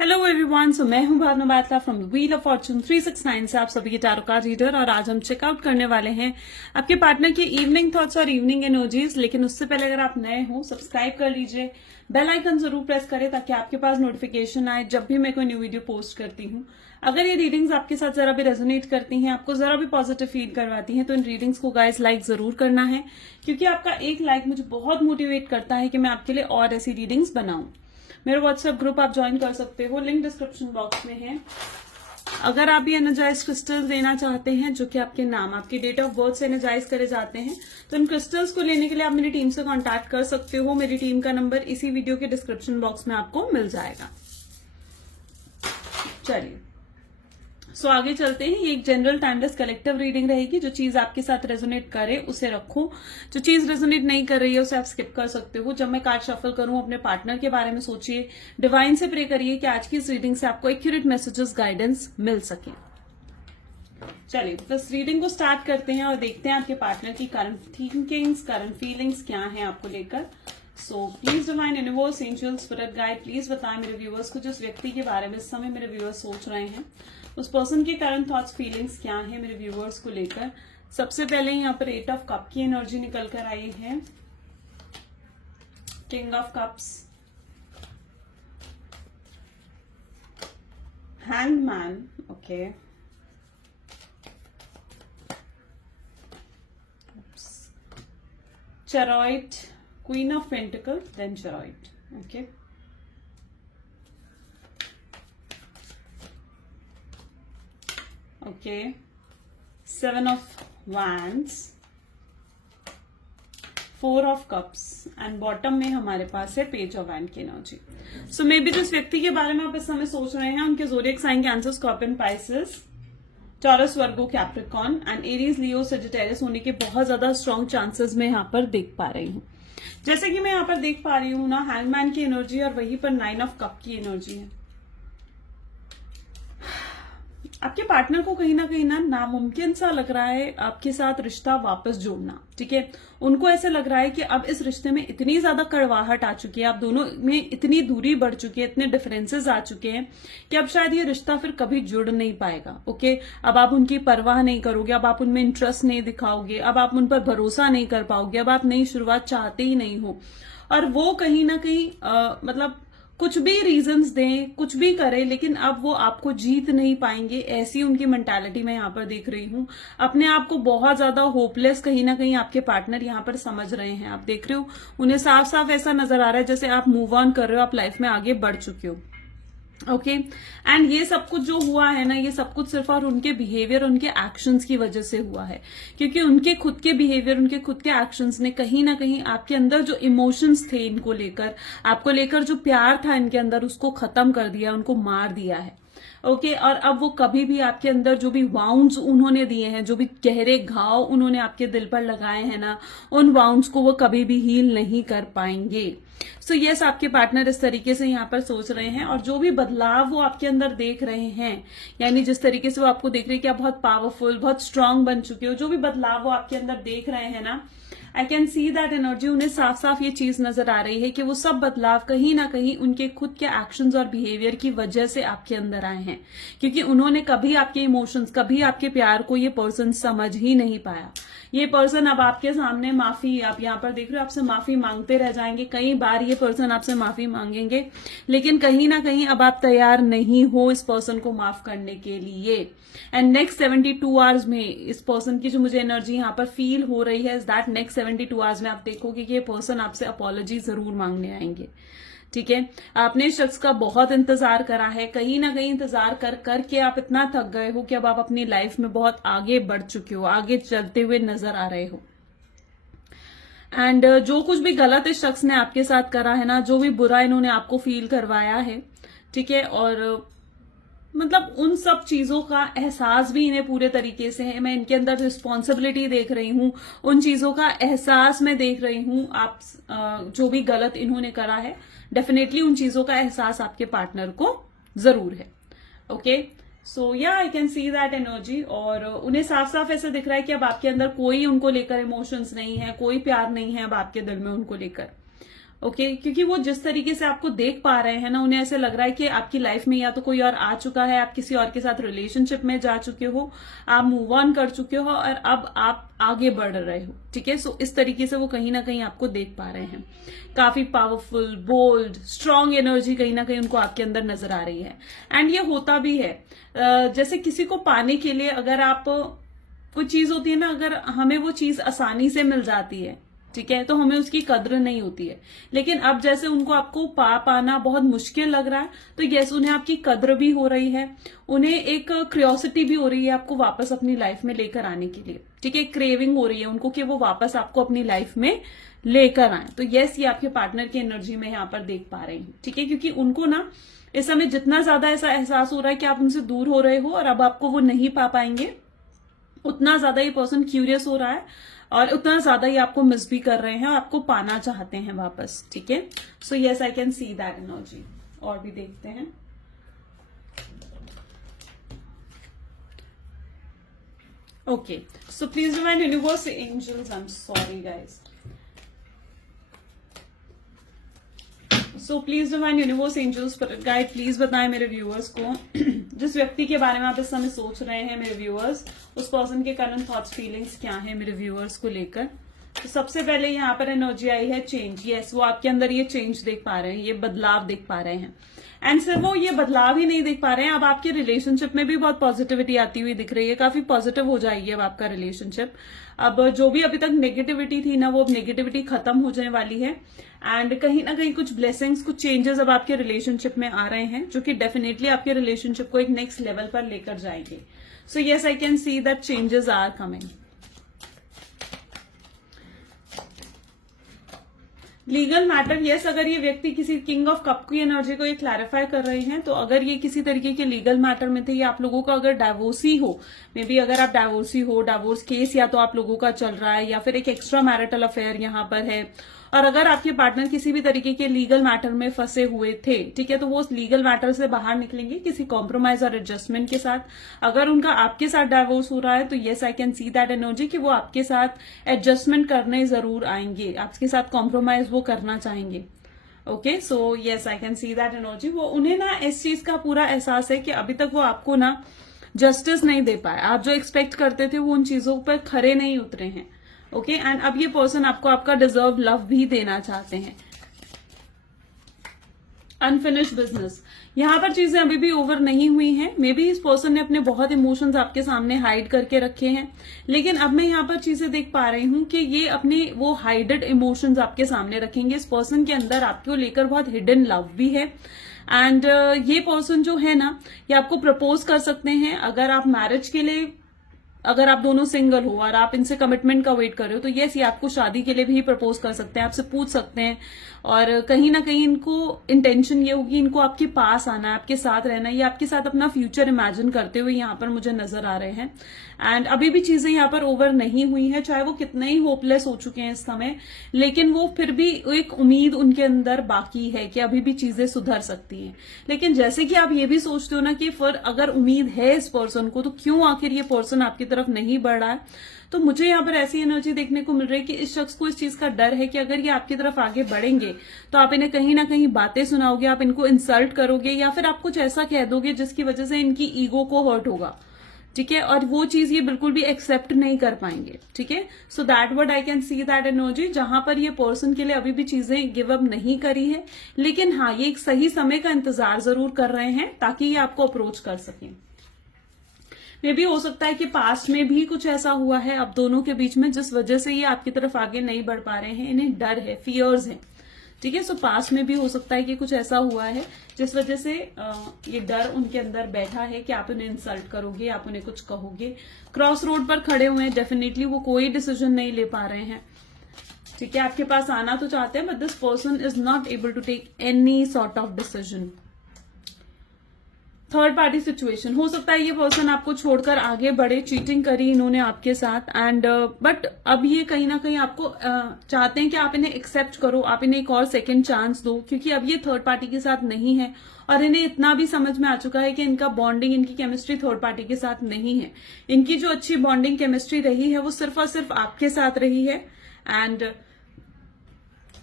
Hello everyone, so मैं हूं Bhavna Batla from the wheel of fortune 369 से आप सभी के टैरो कार्ड रीडर। और आज हम चेकआउट करने वाले हैं आपके पार्टनर की इवनिंग थॉट्स और इवनिंग एनर्जीज। लेकिन उससे पहले अगर आप नए हो सब्सक्राइब कर लीजिए, बेल आइकन जरूर प्रेस करें ताकि आपके पास नोटिफिकेशन आए जब भी मैं कोई न्यू वीडियो पोस्ट करती हूँ। अगर ये रीडिंग्स आपके साथ जरा भी रेजोनेट करती हैं, आपको जरा भी पॉजिटिव फील करवाती हैं, तो इन रीडिंग्स को गाइस लाइक जरूर करना है, क्योंकि आपका एक लाइक मुझे बहुत मोटिवेट करता है कि मैं आपके लिए और ऐसी रीडिंग्स बनाऊं। मेरा व्हाट्सएप ग्रुप आप ज्वाइन कर सकते हो, लिंक डिस्क्रिप्शन बॉक्स में है। अगर आप भी एनर्जाइज क्रिस्टल्स लेना चाहते हैं जो कि आपके नाम, आपकी डेट ऑफ बर्थ से एनर्जाइज करे जाते हैं, तो इन क्रिस्टल्स को लेने के लिए आप मेरी टीम से कांटेक्ट कर सकते हो। मेरी टीम का नंबर इसी वीडियो के डिस्क्रिप्शन बॉक्स में आपको मिल जाएगा। चलिए सो आगे चलते हैं। ये एक जनरल टाइमलेस कलेक्टिव रीडिंग रहेगी। जो चीज आपके साथ रेजोनेट करे उसे रखो, जो चीज रेजोनेट नहीं कर रही है उसे आप स्किप कर सकते हो। जब मैं कार्ड शफल करूं अपने पार्टनर के बारे में सोचिए, डिवाइन से प्रे करिए कि आज की इस रीडिंग से आपको एक्यूरेट मैसेजेस, गाइडेंस मिल सके। चलिए बस रीडिंग को स्टार्ट करते हैं और देखते हैं आपके पार्टनर की करंट थिंकिंग्स, करंट फीलिंग्स क्या है आपको लेकर। So please divine universe, angels, spirit guide, please बताएं मेरे व्यूअर्स को जिस व्यक्ति के बारे में इस समय मेरे व्यूअर्स सोच रहे हैं, उस पर्सन के करंट थॉट्स, फीलिंग्स क्या है मेरे व्यूअर्स को लेकर। सबसे पहले यहाँ पर 8 ऑफ कप की एनर्जी निकल कर आई है, king of cups, hanged man, okay, chariot, queen of pentacle, then chariot, okay, okay, 7 of wands, 4 of cups and bottom में हमारे पास है पेज ऑफ वैंड की एनर्जी। सो मे बी जिस व्यक्ति के बारे में आप इस समय सोच रहे हैं उनके zodiac sign Cancer, Scorpion, Pisces, Taurus, Virgo, Capricorn and Aries, Leo, Sagittarius होने के बहुत ज्यादा स्ट्रॉन्ग चांसेस मैं यहाँ पर देख पा रही हूँ। जैसे कि मैं यहाँ पर देख पा रही हूँ ना, हैंगमैन की एनर्जी और वहीं पर 9 ऑफ कप की एनर्जी है। आपके पार्टनर को कहीं ना नामुमकिन सा लग रहा है आपके साथ रिश्ता वापस जोड़ना, ठीक है। उनको ऐसे लग रहा है कि अब इस रिश्ते में इतनी ज्यादा कड़वाहट आ चुकी है, आप दोनों में इतनी दूरी बढ़ चुकी है, इतने डिफरेंसेस आ चुके हैं कि अब शायद ये रिश्ता फिर कभी जुड़ नहीं पाएगा। ओके, अब आप उनकी परवाह नहीं करोगे, अब आप उनमें इंटरेस्ट नहीं दिखाओगे, अब आप उन पर भरोसा नहीं कर पाओगे, अब आप नई शुरुआत चाहते ही नहीं हो। और वो कहीं ना कहीं मतलब कुछ भी रीजंस दें, कुछ भी करें, लेकिन अब वो आपको जीत नहीं पाएंगे, ऐसी उनकी मेंटालिटी मैं यहाँ पर देख रही हूँ। अपने आप को बहुत ज्यादा होपलेस कहीं ना कहीं आपके पार्टनर यहाँ पर समझ रहे हैं। आप देख रहे हो उन्हें साफ साफ ऐसा नजर आ रहा है जैसे आप मूव ऑन कर रहे हो, आप लाइफ में आगे बढ़ चुके हो। ओके, एंड ये सब कुछ जो हुआ है ना, ये सब कुछ सिर्फ और उनके बिहेवियर, उनके एक्शंस की वजह से हुआ है, क्योंकि उनके खुद के बिहेवियर, उनके खुद के एक्शंस ने कहीं ना कहीं आपके अंदर जो इमोशंस थे इनको लेकर, आपको लेकर जो प्यार था इनके अंदर, उसको खत्म कर दिया, उनको मार दिया है। ओके, और अब वो कभी भी आपके अंदर जो भी वाउंड्स उन्होंने दिए हैं, जो भी गहरे घाव उन्होंने आपके दिल पर लगाए हैं ना, उन वाउंड्स को वो कभी भी हील नहीं कर पाएंगे। सो यस, आपके पार्टनर इस तरीके से यहाँ पर सोच रहे हैं, और जो भी बदलाव वो आपके अंदर देख रहे हैं, यानी जिस तरीके से वो आपको देख रहे हैं कि आप बहुत पावरफुल, बहुत स्ट्रांग बन चुके हो, जो भी बदलाव वो आपके अंदर देख रहे हैं ना, आई कैन सी दैट एनर्जी, उन्हें साफ साफ ये चीज नजर आ रही है कि वो सब बदलाव कहीं ना कहीं उनके खुद के एक्शंस और बिहेवियर की वजह से आपके अंदर आए हैं, क्योंकि उन्होंने कभी आपके इमोशंस, कभी आपके प्यार को ये पर्सन समझ ही नहीं पाया। ये पर्सन अब आपके सामने माफी, आप यहाँ पर देख रहे हो, आपसे माफी मांगते रह जाएंगे। कई बार ये पर्सन आपसे माफी मांगेंगे, लेकिन कहीं ना कहीं अब आप तैयार नहीं हो इस पर्सन को माफ करने के लिए। एंड नेक्स्ट 72 आवर्स में इस पर्सन की जो मुझे एनर्जी यहाँ पर फील हो रही है, इज दैट नेक्स्ट 72 आवर्स में आप देखोगे कि ये पर्सन आपसे अपॉलॉजी जरूर मांगने आएंगे, ठीक है। आपने इस शख्स का बहुत इंतजार करा है, कहीं ना कहीं इंतजार कर करके आप इतना थक गए हो कि अब आप अपनी लाइफ में बहुत आगे बढ़ चुके हो, आगे चलते हुए नजर आ रहे हो। एंड जो कुछ भी गलत इस शख्स ने आपके साथ करा है ना, जो भी बुरा इन्होंने आपको फील करवाया है, ठीक है, और मतलब उन सब चीजों का एहसास भी इन्हें पूरे तरीके से है। मैं इनके अंदर रिस्पॉन्सिबिलिटी देख रही हूँ, उन चीजों का एहसास मैं देख रही हूँ। आप जो भी गलत इन्होंने करा है, डेफिनेटली उन चीजों का एहसास आपके पार्टनर को जरूर है। ओके, सो या आई कैन सी दैट एनर्जी, और उन्हें साफ साफ ऐसा दिख रहा है कि अब आपके अंदर कोई उनको लेकर इमोशंस नहीं है, कोई प्यार नहीं है अब आपके दिल में उनको लेकर। ओके क्योंकि वो जिस तरीके से आपको देख पा रहे हैं ना, उन्हें ऐसे लग रहा है कि आपकी लाइफ में या तो कोई और आ चुका है, आप किसी और के साथ रिलेशनशिप में जा चुके हो, आप मूव ऑन कर चुके हो और अब आप आगे बढ़ रहे हो। ठीक है, सो इस तरीके से वो कहीं ना कहीं आपको देख पा रहे हैं। काफी पावरफुल, बोल्ड, स्ट्रांग एनर्जी कहीं ना कहीं उनको आपके अंदर नजर आ रही है। एंड ये होता भी है, जैसे किसी को पाने के लिए अगर आप, कोई चीज होती है ना, अगर हमें वो चीज आसानी से मिल जाती है, ठीक है, तो हमें उसकी कद्र नहीं होती है। लेकिन अब जैसे उनको आपको पाना बहुत मुश्किल लग रहा है, तो यस, उन्हें आपकी कद्र भी हो रही है, उन्हें एक क्यूरियोसिटी भी हो रही है आपको वापस अपनी लाइफ में लेकर आने के लिए। ठीक है, क्रेविंग हो रही है उनको कि वो वापस आपको अपनी लाइफ में लेकर आए। तो यस, ये आपके पार्टनर की एनर्जी में यहाँ पर देख पा रही हूँ। ठीक है, क्योंकि उनको ना इस समय जितना ज्यादा ऐसा एहसास हो रहा है कि आप उनसे दूर हो रहे हो और अब आपको वो नहीं पा पाएंगे, उतना ज्यादा ये पर्सन क्यूरियस हो रहा है और उतना ज्यादा ये आपको मिस भी कर रहे हैं और आपको पाना चाहते हैं वापस। ठीक है, so yes, I can see that energy. और भी देखते हैं। Okay, so please divine universe, angels, I am sorry guys, so please divine universe, angels, guide, please बताएं मेरे व्यूअर्स को जिस व्यक्ति के बारे में आप इस समय सोच रहे हैं मेरे व्यूअर्स, उस पर्सन के करंट थॉट्स, फीलिंग्स क्या है मेरे व्यूअर्स को लेकर। तो सबसे पहले यहाँ पर एनर्जी आई है चेंज। यस, वो आपके अंदर ये चेंज देख पा रहे हैं, ये बदलाव देख पा रहे हैं। एंड सिर्फ वो ये बदलाव ही नहीं देख पा रहे हैं, अब आपके रिलेशनशिप में भी बहुत पॉजिटिविटी आती हुई दिख रही है, काफी पॉजिटिव हो जाएगी अब आपका रिलेशनशिप। अब जो भी अभी तक नेगेटिविटी थी ना, वो अब नेगेटिविटी खत्म हो जाने वाली है। एंड कहीं ना कहीं कुछ ब्लेसिंग्स, कुछ चेंजेस अब आपके रिलेशनशिप में आ रहे हैं, जो कि डेफिनेटली आपके रिलेशनशिप को एक नेक्स्ट लेवल पर लेकर जाएंगे। So yes, I can see that changes are coming. Legal matter, yes, अगर ये व्यक्ति किसी किंग ऑफ कप की एनर्जी को ये क्लैरिफाई कर रहे हैं, तो अगर ये किसी तरीके के लीगल मैटर में थे, या आप लोगों का अगर डाइवोर्सी हो, मे बी अगर आप डाइवोर्सी हो, डाइवोर्स केस या तो आप लोगों का चल रहा है, या फिर एक एक्स्ट्रा मैरिटल अफेयर यहाँ पर है, और अगर आपके पार्टनर किसी भी तरीके के लीगल मैटर में फंसे हुए थे, ठीक है, तो वो उस लीगल मैटर से बाहर निकलेंगे किसी कॉम्प्रोमाइज और एडजस्टमेंट के साथ। अगर उनका आपके साथ डाइवोर्स हो रहा है, तो yes, I can see that energy कि वो आपके साथ एडजस्टमेंट करने जरूर आएंगे, आपके साथ कॉम्प्रोमाइज वो करना चाहेंगे। Okay, so yes, I can see that energy. वो उन्हें ना इस चीज का पूरा एहसास है कि अभी तक वो आपको ना जस्टिस नहीं दे पाए, आप जो एक्सपेक्ट करते थे वो उन चीजों पर खरे नहीं उतरे हैं। ओके, एंड अब ये पर्सन आपको आपका डिजर्व लव भी देना चाहते हैं। अनफिनिश्ड बिजनेस, यहां पर चीजें अभी भी ओवर नहीं हुई हैं। मे बी इस पर्सन ने अपने बहुत इमोशंस आपके सामने हाइड करके रखे हैं, लेकिन अब मैं यहाँ पर चीजें देख पा रही हूँ कि ये अपने वो हाइडेड इमोशंस आपके सामने रखेंगे। इस पर्सन के अंदर आपको लेकर बहुत हिडन लव भी है। एंड ये पर्सन जो है ना, ये आपको प्रपोज कर सकते हैं। अगर आप मैरिज के लिए, अगर आप दोनों सिंगल हो और आप इनसे कमिटमेंट का वेट कर रहे हो, तो यस, ये आपको शादी के लिए भी प्रपोज कर सकते हैं, आपसे पूछ सकते हैं। और कहीं ना कहीं इनको इंटेंशन ये होगी, इनको आपके पास आना है, आपके साथ रहना है, ये आपके साथ अपना फ्यूचर इमेजिन करते हुए यहाँ पर मुझे नजर आ रहे हैं। एंड अभी भी चीजें यहाँ पर ओवर नहीं हुई है, चाहे वो कितने ही होपलेस हो चुके हैं इस समय, लेकिन वो फिर भी एक उम्मीद उनके अंदर बाकी है कि अभी भी चीजें सुधर सकती हैं। लेकिन जैसे कि आप ये भी सोचते हो ना कि फिर अगर उम्मीद है इस पर्सन को, तो क्यों आखिर ये पर्सन आपकी तरफ नहीं बढ़ रहा है। तो मुझे यहाँ पर ऐसी एनर्जी देखने को मिल रही है कि इस शख्स को इस चीज का डर है कि अगर ये आपकी तरफ आगे बढ़ेंगे, तो आप इन्हें कहीं ना कहीं बातें सुनाओगे, आप इनको इंसल्ट करोगे, या फिर आप कुछ ऐसा कह दोगे जिसकी वजह से इनकी ईगो को हर्ट होगा। ठीक है, और वो चीज ये बिल्कुल भी एक्सेप्ट नहीं कर पाएंगे। ठीक है, so that word I can see that energy, जहां पर ये पर्सन के लिए अभी भी चीजें गिव अप नहीं करी है, लेकिन हाँ, ये एक सही समय का इंतजार जरूर कर रहे हैं ताकि ये आपको अप्रोच कर सकें। मे भी हो सकता है कि पास्ट में भी कुछ ऐसा हुआ है अब दोनों के बीच में, जिस वजह से ये आपकी तरफ आगे नहीं बढ़ पा रहे हैं, इन्हें डर है, फियर्स है। ठीक है, सो पास्ट में भी हो सकता है कि कुछ ऐसा हुआ है जिस वजह से ये डर उनके अंदर बैठा है कि आप उन्हें इंसल्ट करोगे, आप उन्हें कुछ कहोगे। क्रॉस रोड पर खड़े हुए हैं, डेफिनेटली वो कोई डिसीजन नहीं ले पा रहे हैं। ठीक है, आपके पास आना तो चाहते हैं, but this person is not able to take any sort of decision. Third party situation, हो सकता है ये पर्सन आपको छोड़कर आगे बढ़े, चीटिंग करी इन्होंने आपके साथ, एंड बट अब ये कहीं ना कहीं आपको चाहते हैं कि आप इन्हें एक्सेप्ट करो, आप इन्हें एक और सेकंड चांस दो, क्योंकि अब ये थर्ड पार्टी के साथ नहीं है और इन्हें इतना भी समझ में आ चुका है कि इनका बॉन्डिंग, इनकी केमिस्ट्री थर्ड पार्टी के साथ नहीं है। इनकी जो अच्छी बॉन्डिंग केमिस्ट्री रही है वो सिर्फ और सिर्फ आपके साथ रही है। एंड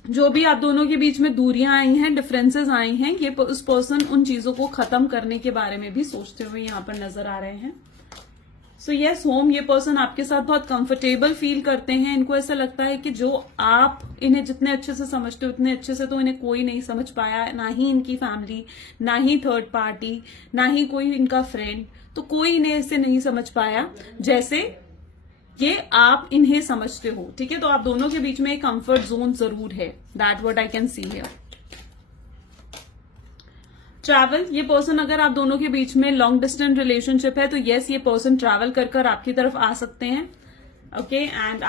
जो भी आप दोनों के बीच में दूरियां आई हैं, डिफरेंसेस आई हैं, ये उस पर्सन उन चीजों को खत्म करने के बारे में भी सोचते हुए यहाँ पर नजर आ रहे हैं। सो यस होम, ये पर्सन आपके साथ बहुत कंफर्टेबल फील करते हैं। इनको ऐसा लगता है कि जो आप इन्हें जितने अच्छे से समझते हो उतने अच्छे से तो इन्हें कोई नहीं समझ पाया, ना ही इनकी फैमिली, ना ही थर्ड पार्टी, ना ही कोई इनका फ्रेंड, तो कोई इन्हें ऐसे नहीं समझ पाया जैसे ये आप इन्हें समझते हो। ठीक है, तो आप दोनों के बीच में एक कंफर्ट जोन जरूर है, that what I can see here. Travel, ये पर्सन अगर आप दोनों के बीच में लॉन्ग डिस्टेंस रिलेशनशिप है तो यस, ये पर्सन ट्रैवल कर कर आपकी तरफ आ सकते हैं। ओके, एंड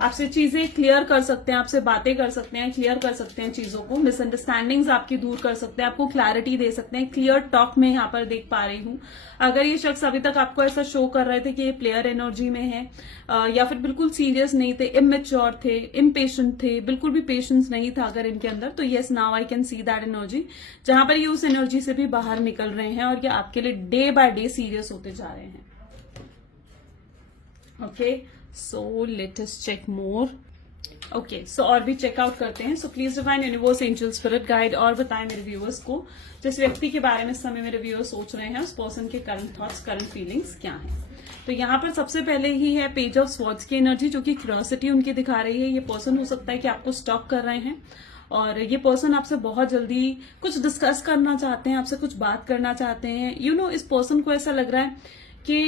आपसे चीजें क्लियर कर सकते हैं, आपसे बातें कर सकते हैं, क्लियर कर सकते हैं चीजों को, मिसअंडरस्टैंडिंग्स आपकी दूर कर सकते हैं, आपको क्लैरिटी दे सकते हैं। क्लियर टॉक में यहाँ पर देख पा रही हूं। अगर ये शख्स अभी तक आपको ऐसा शो कर रहे थे कि ये प्लेयर एनर्जी में है, या फिर बिल्कुल सीरियस नहीं थे, इमेच्योर थे, इम्पेशेंट थे, बिल्कुल भी पेशेंस नहीं था अगर इनके अंदर, तो yes now I can see that energy, जहां पर ये उस एनर्जी से भी बाहर निकल रहे हैं और ये आपके लिए डे बाय डे सीरियस होते जा रहे हैं। Okay, so let us check more. Okay, so और भी चेकआउट करते हैं। So please divine universe, angel, spirit guide, और बताएं मेरे व्यूअर्स को जिस व्यक्ति के बारे में इस समय मेरे व्यूअर्स सोच रहे हैं, उस पर्सन के करंट थॉट्स, करंट फीलिंग्स क्या हैं। तो यहाँ पर सबसे पहले ही है पेज ऑफ स्वॉर्ड्स की एनर्जी, जो कि क्यूरियोसिटी उनकी दिखा रही है। ये पर्सन हो सकता है कि आपको स्टॉक कर रहे हैं और ये पर्सन आपसे बहुत जल्दी कुछ डिस्कस करना चाहते हैं, आपसे कुछ बात करना चाहते हैं। यू नो, इस पर्सन को ऐसा लग रहा है कि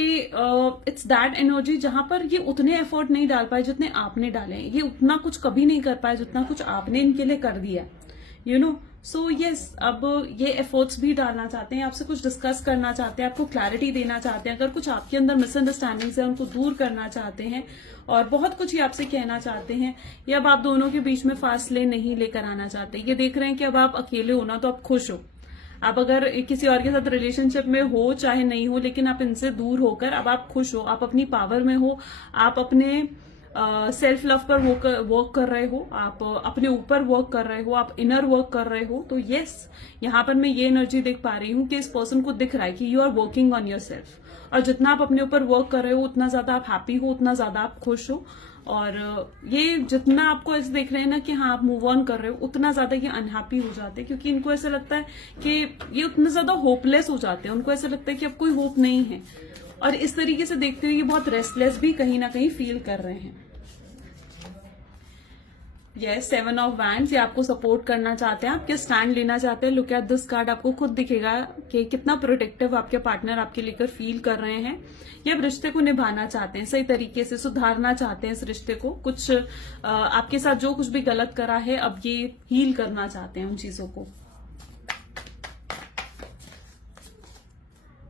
इट्स दैट एनर्जी जहां पर ये उतने एफर्ट नहीं डाल पाए जितने आपने डाले हैं, ये उतना कुछ कभी नहीं कर पाए जितना कुछ आपने इनके लिए कर दिया। यू नो, सो यस, अब ये एफर्ट्स भी डालना चाहते हैं, आपसे कुछ डिस्कस करना चाहते हैं, आपको क्लैरिटी देना चाहते हैं। अगर कुछ आपके अंदर मिसअंडरस्टैंडिंग्स है उनको दूर करना चाहते हैं और बहुत कुछ ही आपसे कहना चाहते हैं। या अब आप दोनों के बीच में फासले नहीं लेकर आना चाहते। ये देख रहे हैं कि अब आप अकेले हो ना, तो आप खुश हो। आप अगर किसी और के साथ रिलेशनशिप में हो चाहे नहीं हो, लेकिन आप इनसे दूर होकर अब आप खुश हो, आप अपनी पावर में हो, आप अपने सेल्फ लव पर वर्क कर रहे हो, आप अपने ऊपर वर्क कर रहे हो, आप इनर वर्क कर रहे हो। तो यस, यहाँ पर मैं ये एनर्जी देख पा रही हूँ कि इस पर्सन को दिख रहा है कि you are working on yourself, और जितना आप अपने ऊपर वर्क कर रहे हो उतना ज्यादा आप हैप्पी हो, उतना ज्यादा आप खुश हो। और ये जितना आपको ऐसे देख रहे हैं ना कि हाँ आप मूव ऑन कर रहे हो, उतना ज्यादा ये अनहैप्पी हो जाते हैं, क्योंकि इनको ऐसा लगता है कि ये उतना ज्यादा होपलेस हो जाते हैं। उनको ऐसा लगता है कि अब कोई होप नहीं है, और इस तरीके से देखते हुए ये बहुत रेस्टलेस भी कहीं ना कहीं फील कर रहे हैं। यस, 7 ऑफ वैंड्स, ये आपको सपोर्ट करना चाहते हैं, आपके स्टैंड लेना चाहते हैं। लुक एट दिस कार्ड, आपको खुद दिखेगा कि कितना प्रोटेक्टिव आपके पार्टनर आपके लेकर फील कर रहे हैं। ये अब रिश्ते को निभाना चाहते हैं, सही तरीके से सुधारना चाहते हैं इस रिश्ते को। कुछ आपके साथ जो कुछ भी गलत करा है अब ये हील करना चाहते हैं उन चीजों को।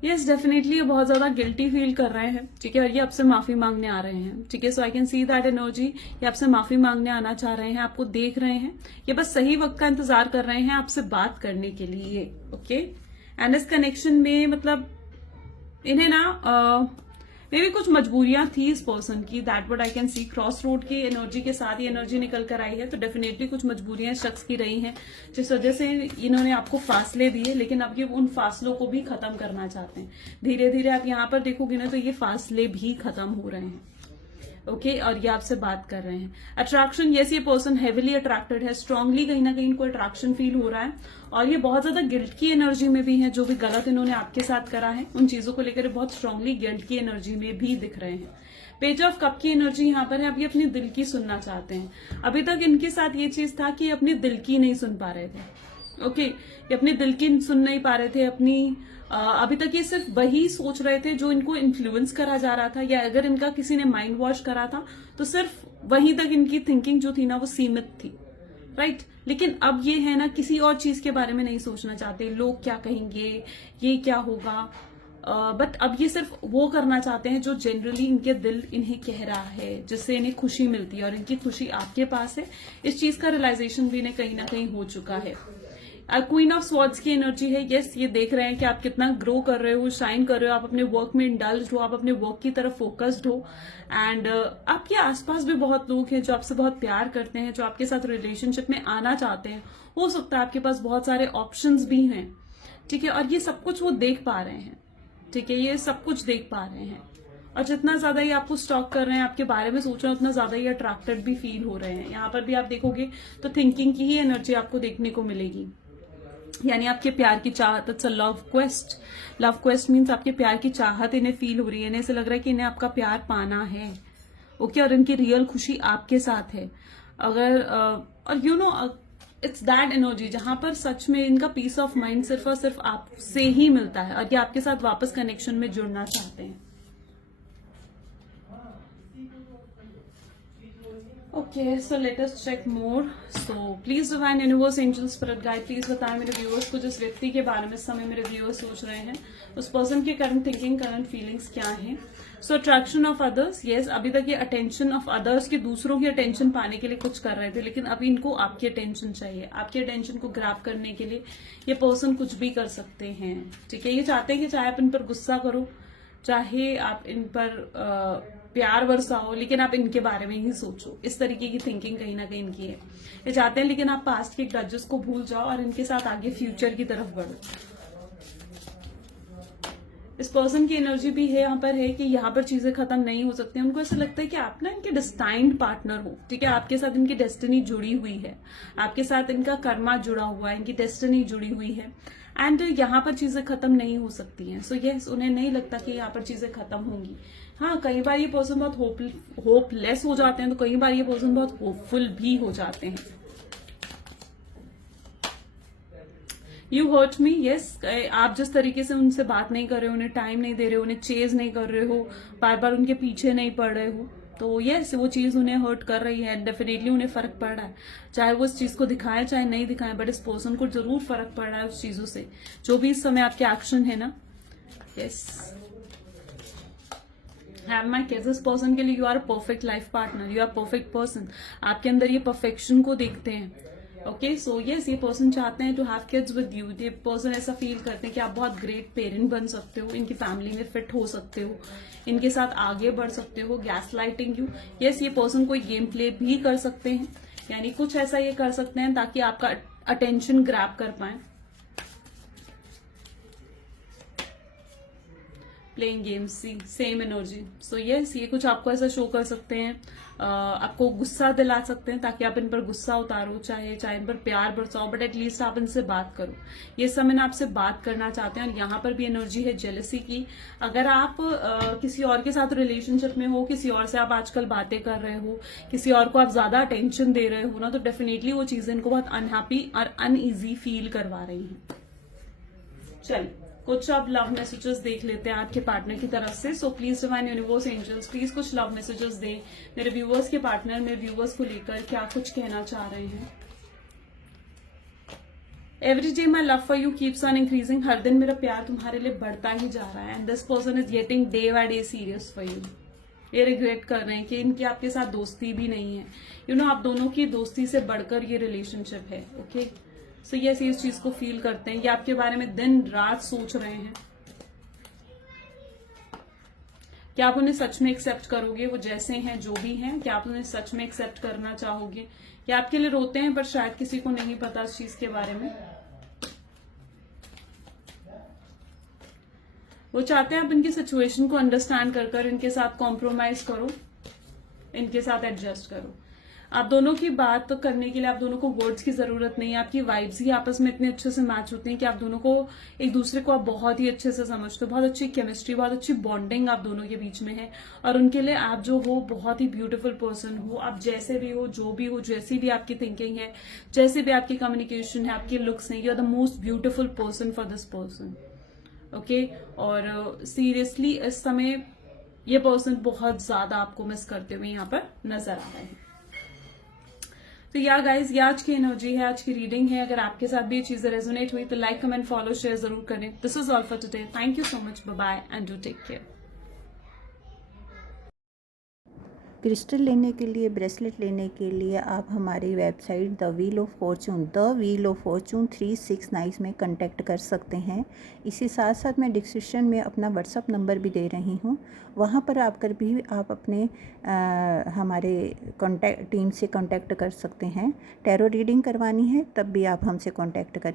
यस, डेफिनेटली ये बहुत ज्यादा गिल्टी फील कर रहे हैं। ठीक है, और ये आपसे माफी मांगने आ रहे हैं। ठीक है, so I can see that energy, ये आपसे माफी मांगने आना चाह रहे हैं, आपको देख रहे हैं, ये बस सही वक्त का इंतजार कर रहे हैं आपसे बात करने के लिए। ओके, एंड इस कनेक्शन में मतलब इन्हें ना मे भी कुछ मजबूरियां थी इस पर्सन की, that what I can C. Cross road की एनर्जी के साथ ये एनर्जी निकल कर आई है, तो डेफिनेटली कुछ मजबूरियां इस शख्स की रही हैं जिस वजह से इन्होंने आपको फासले दिए, लेकिन अब ये उन फासलों को भी खत्म करना चाहते हैं। धीरे धीरे आप यहाँ पर देखोगे ना तो ये फासले भी खत्म हो रहे हैं। ओके, और ये आपसे बात कर रहे हैं। अट्रैक्शन, यस, ये पर्सन हेविली अट्रैक्टेड है, स्ट्रांगली कहीं ना कहीं इनको अट्रैक्शन फील हो रहा है, और ये बहुत ज्यादा गिल्ट की एनर्जी में भी है। जो भी गलत इन्होंने आपके साथ करा है उन चीजों को लेकर बहुत स्ट्रांगली गिल्ट की एनर्जी में भी दिख रहे हैं। पेज ऑफ कप की एनर्जी यहाँ पर है, अब ये अपनी दिल की सुनना चाहते हैं। अभी तक इनके साथ ये चीज था कि ये अपनी दिल की नहीं सुन पा रहे थे। ओके, ये अपनी दिल की सुन नहीं पा रहे थे, अपनी अभी तक ये सिर्फ वही सोच रहे थे जो इनको इन्फ्लुएंस करा जा रहा था, या अगर इनका किसी ने माइंड वॉश करा था तो सिर्फ वहीं तक इनकी थिंकिंग जो थी ना वो सीमित थी। राइट, लेकिन अब ये है ना किसी और चीज के बारे में नहीं सोचना चाहते, लोग क्या कहेंगे, ये क्या होगा, बट अब ये सिर्फ वो करना चाहते हैं जो जनरली इनके दिल इन्हें कह रहा है, जिससे इन्हें खुशी मिलती है, और इनकी खुशी आपके पास है। इस चीज का रियलाइजेशन भी इन्हें कहीं ना कहीं हो चुका है। क्वीन ऑफ स्वॉर्ड्स की एनर्जी है। यस, ये देख रहे हैं कि आप कितना ग्रो कर रहे हो, शाइन कर रहे हो, आप अपने वर्क में इंडल्ज्ड हो, आप अपने वर्क की तरफ फोकस्ड हो, एंड आपके आसपास भी बहुत लोग हैं जो आपसे बहुत प्यार करते हैं, जो आपके साथ रिलेशनशिप में आना चाहते हैं। हो सकता है आपके पास बहुत सारे ऑप्शंस भी हैं। ठीक है, और ये सब कुछ वो देख पा रहे हैं। ठीक है, ये सब कुछ देख पा रहे हैं, और जितना ज्यादा ये आपको स्टॉक कर रहे हैं, आपके बारे में सोच रहे हैं, उतना ज्यादा ये अट्रैक्टेड भी फील हो रहे हैं। यहाँ पर भी आप देखोगे तो थिंकिंग की ही एनर्जी आपको देखने को मिलेगी, यानी आपके प्यार की चाहत। It's a love quest. Love quest means आपके प्यार की चाहत इन्हें फील हो रही है, इन्हें ऐसे लग रहा है कि इन्हें आपका प्यार पाना है। ओके, और इनकी रियल खुशी आपके साथ है। अगर और you know it's that energy जहां पर सच में इनका पीस ऑफ माइंड सिर्फ और सिर्फ आपसे ही मिलता है, और ये आपके साथ वापस कनेक्शन में जुड़ना चाहते हैं। Okay, so let us check more. So please divine universe angel spirit guide, please बताएं मेरे व्यूअर्स को जिस व्यक्ति के बारे में इस समय मेरे व्यूअर्स सोच रहे हैं, उस पर्सन की करंट थिंकिंग, करंट फीलिंग्स क्या है। सो अट्रैक्शन ऑफ अदर्स, यस, अभी तक ये अटेंशन ऑफ अदर्स की, दूसरों की अटेंशन पाने के लिए कुछ कर रहे थे, लेकिन अभी इनको आपकी अटेंशन चाहिए। आपकी अटेंशन को ग्रैब करने के लिए ये पर्सन कुछ भी कर सकते हैं। ठीक है, ये चाहते हैं कि चाहे आप इन पर गुस्सा करो, चाहे आप इन पर प्यार बरसाओ, लेकिन आप इनके बारे में ही सोचो। इस तरीके की थिंकिंग कहीं ना कहीं इनकी है। ये चाहते हैं लेकिन आप पास्ट के ग्रजेस को भूल जाओ और इनके साथ आगे फ्यूचर की तरफ बढ़ो। इस पर्सन की एनर्जी भी है यहाँ पर है कि यहाँ पर चीजें खत्म नहीं हो सकती। उनको ऐसा लगता है कि आप ना इनके डिस्टाइन्ड पार्टनर हो। ठीक है, आपके साथ इनकी डेस्टिनी जुड़ी हुई है, आपके साथ इनका कर्मा जुड़ा हुआ है, इनकी डेस्टिनी जुड़ी हुई है, एंड यहाँ पर चीजें खत्म नहीं हो सकती हैं। सो यस, उन्हें नहीं लगता कि यहाँ पर चीजें खत्म होंगी। हाँ, कई बार ये पर्सन बहुत होपलेस हो जाते हैं, तो कई बार ये पर्सन बहुत होपफुल भी हो जाते हैं। यू हर्ट मी, यस, आप जिस तरीके से उनसे बात नहीं कर रहे हो, उन्हें टाइम नहीं दे रहे हो, उन्हें चेज नहीं कर रहे हो, बार बार उनके पीछे नहीं पड़ रहे हो, तो यस, वो चीज उन्हें हर्ट कर रही है। डेफिनेटली उन्हें फर्क पड़ रहा है, चाहे वो इस चीज को दिखाएं चाहे नहीं दिखाएं, बट इस पर्सन को जरूर फर्क पड़ रहा है उस चीजों से, जो भी इस समय आपके एक्शन है ना। यस, हैव माई किड्स, इस पर्सन के लिए you are a perfect life partner, you are perfect person. आपके अंदर ये परफेक्शन को देखते हैं। ओके, सो यस, ये पर्सन चाहते हैं to have kids with you. ये पर्सन ऐसा फील करते हैं कि आप बहुत ग्रेट पेरेंट बन सकते हो, इनकी फैमिली में फिट हो सकते हो, इनके साथ आगे बढ़ सकते हो। गैस लाइटिंग यू, यस, ये पर्सन कोई गेम प्ले भी कर सकते हैं, यानी कुछ ऐसा ये कर सकते हैं ताकि आपका अटेंशन ग्रैब कर पाए। प्लेइंग गेम्स, सी सेम एनर्जी। सो यस, ये कुछ आपको ऐसा शो कर सकते हैं, आपको गुस्सा दिला सकते हैं ताकि आप इन पर गुस्सा उतारो, चाहे इन पर प्यार बरसाओ, बट एटलीस्ट आप इनसे बात करो। ये समय ना आपसे बात करना चाहते हैं, और यहाँ पर भी एनर्जी है जेलसी की। अगर आप किसी और के साथ रिलेशनशिप में हो, किसी और से आप आजकल बातें कर रहे हो, किसी और को आप ज्यादा अटेंशन दे रहे हो ना, तो डेफिनेटली वो चीजें इनको बहुत अनहैप्पी और अनईजी फील करवा रही हैं। चलिए, कुछ अब लव मैसेजेस देख लेते हैं आपके पार्टनर की तरफ से। So please divine universe angels, please कुछ लव मैसेजेस दे मेरे व्यूवर्स के पार्टनर, मेरे व्यूवर्स को लेकर क्या कुछ कहना चाह रहे हैं। Every day my love for you keeps on increasing, हर दिन मेरा प्यार तुम्हारे लिए बढ़ता ही जा रहा है, and this person is getting day by day serious for you. ये रिग्रेट कर रहे हैं कि इनकी आपके साथ दोस्ती भी नहीं है। यू नो, आप दोनों की दोस्ती से बढ़कर ये रिलेशनशिप है। ओके, सो यस, इस चीज को फील करते हैं, ये आपके बारे में दिन रात सोच रहे हैं। क्या आप उन्हें सच में एक्सेप्ट करोगे, वो जैसे हैं जो भी हैं? क्या आप उन्हें सच में एक्सेप्ट करना चाहोगे? क्या आपके लिए रोते हैं पर शायद किसी को नहीं पता इस चीज के बारे में? वो चाहते हैं आप इनकी सिचुएशन को अंडरस्टैंड कर इनके साथ कॉम्प्रोमाइज करो, इनके साथ एडजस्ट करो। आप दोनों की बात करने के लिए आप दोनों को वर्ड्स की जरूरत नहीं है, आपकी वाइब्स ही आपस में इतने अच्छे से मैच होती हैं कि आप दोनों को, एक दूसरे को आप बहुत ही अच्छे से समझते हो। बहुत अच्छी केमिस्ट्री, बहुत अच्छी बॉन्डिंग आप दोनों के बीच में है, और उनके लिए आप जो हो बहुत ही ब्यूटीफुल पर्सन हो। आप जैसे भी हो, जो भी हो, जैसी भी आपकी थिंकिंग है, जैसे भी आपकी कम्युनिकेशन है, आपके लुक्स हैं, you are the most beautiful person for this person. Okay, और सीरियसली इस समय ये पर्सन बहुत ज्यादा आपको मिस करते हुए यहाँ पर नजर आ रहे हैं। तो या गाइज, ये आज की एनर्जी है, आज की रीडिंग है। अगर आपके साथ भी ये चीजें रेजोनेट हुई तो लाइक, कमेंट, फॉलो, शेयर जरूर करें। This is all for today. Thank you so much, bye bye and do take care. Crystal लेने के लिए, ब्रेसलेट लेने के लिए आप हमारी website the wheel of fortune 369 में कांटेक्ट कर सकते हैं। इसी साथ साथ मैं डिस्क्रिप्शन में अपना व्हाट्सअप नंबर भी दे रही हूँ, वहाँ पर आकर भी आप अपने हमारे टीम से कांटेक्ट कर सकते हैं। टैरो रीडिंग करवानी है तब भी आप हमसे कांटेक्ट करें।